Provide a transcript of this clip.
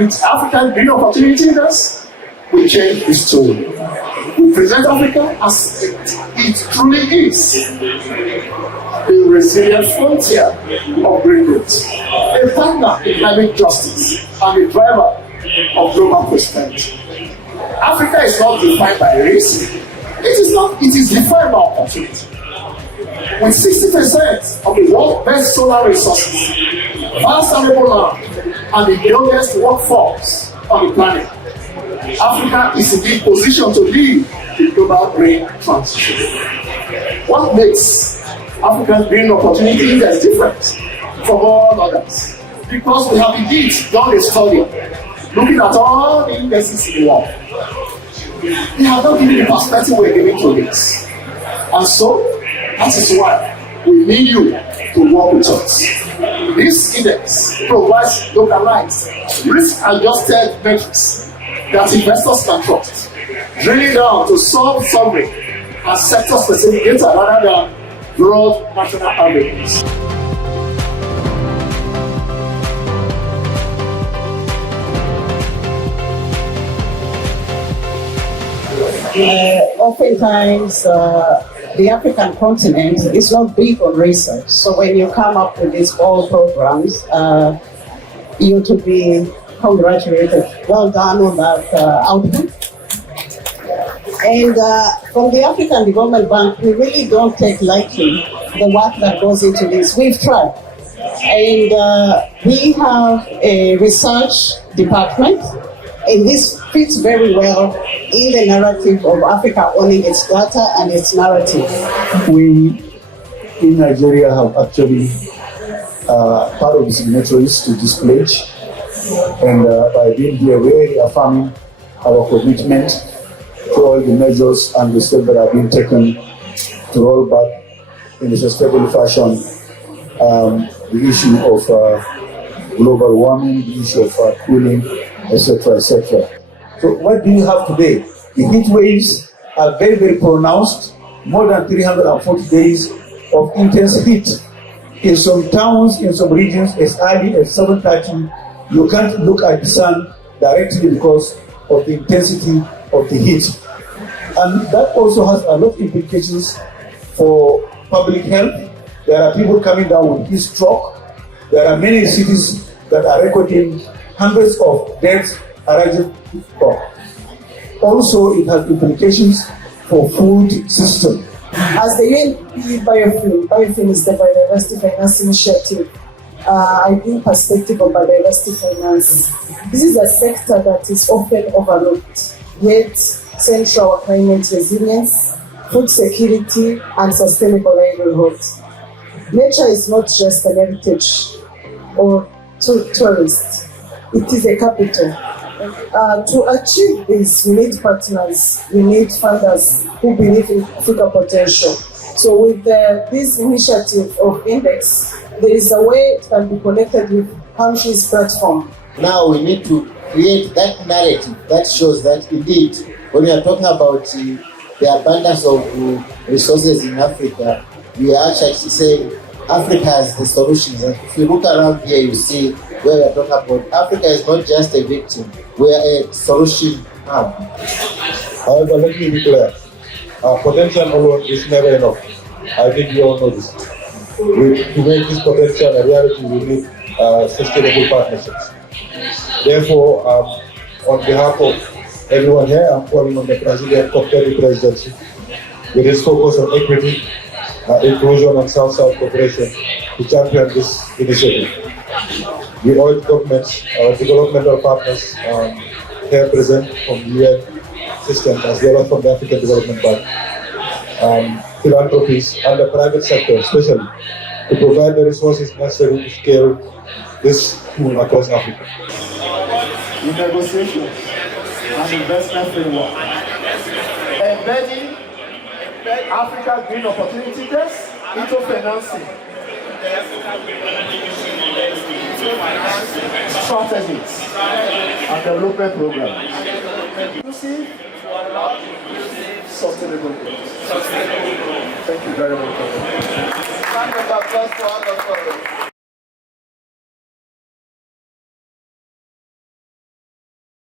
With African Green Opportunity Index, we change the story. We present Africa as it truly is. A resilient frontier of great growth, a partner in climate justice, and a driver of global prosperity. Africa is not defined by race. It is defined by opportunity. With 60% of the world's best solar resources, vast arable land, and the youngest workforce on the planet, Africa is indeed positioned to lead the global green transition. What makes African Green Opportunity Index different from all others? Because we have indeed done a study looking at all the indexes in the world. They have not given the perspective we're giving to this. And so, that is why we need you to work with us. This index provides localized, risk-adjusted metrics that investors can trust, drilling down to solve sovereign and sector-specific data rather than broad national averages. Oftentimes, the African continent is not big on research. So when you come up with these all programs, you're to be congratulated. Well done on that output. And from the African Development Bank, we really don't take lightly the work that goes into this. We've tried. And we have a research department, and this fits very well in the narrative of Africa owning its data and its narrative. We in Nigeria have actually part of the signatories to this pledge, and by being here, we are affirming our commitment to all the measures and the steps that are being taken to roll back in a sustainable fashion the issue of global warming, the issue of cooling, etc., etc. So what do you have today? The heat waves are very, very pronounced, more than 340 days of intense heat. In some towns, in some regions, as early as 7:30, you can't look at the sun directly because of the intensity of the heat. And that also has a lot of implications for public health. There are people coming down with heat stroke. There are many cities that are recording hundreds of deaths arising from stroke. Also, it has implications for food system. As the UNP Biofuel is the Biodiversity Finance Initiative, I bring perspective of biodiversity finance. This is a sector that is often overlooked, yet central to climate resilience, food security, and sustainable livelihood. Nature is not just an heritage or tourist, it is a capital. To achieve this, we need partners, we need funders who believe in Africa potential. So with this initiative of Index, there is a way it can be connected with countries' platform. Now we need to create that narrative that shows that indeed, when we are talking about the abundance of resources in Africa, we are actually saying Africa has the solutions. And if you look around here, you see where we are talking about Africa is not just a victim, we are a solution hub. However, let me be clear. Potential alone is never enough. I think you all know this. To make this potential a reality, we need sustainable partnerships. Therefore, on behalf of everyone here, I'm calling on the Brazilian COP30 presidency with its focus on equity, inclusion, and South-South cooperation to champion this initiative. We urge governments, our developmental partners here present from the UN system as well as from the African Development Bank, philanthropies and the private sector especially, to provide the resources necessary to scale this tool across Africa. In negotiations and investment framework, embedding Africa Green Opportunity Index into financing strategies and development programs. Inclusive, sustainable growth. Thank you very much.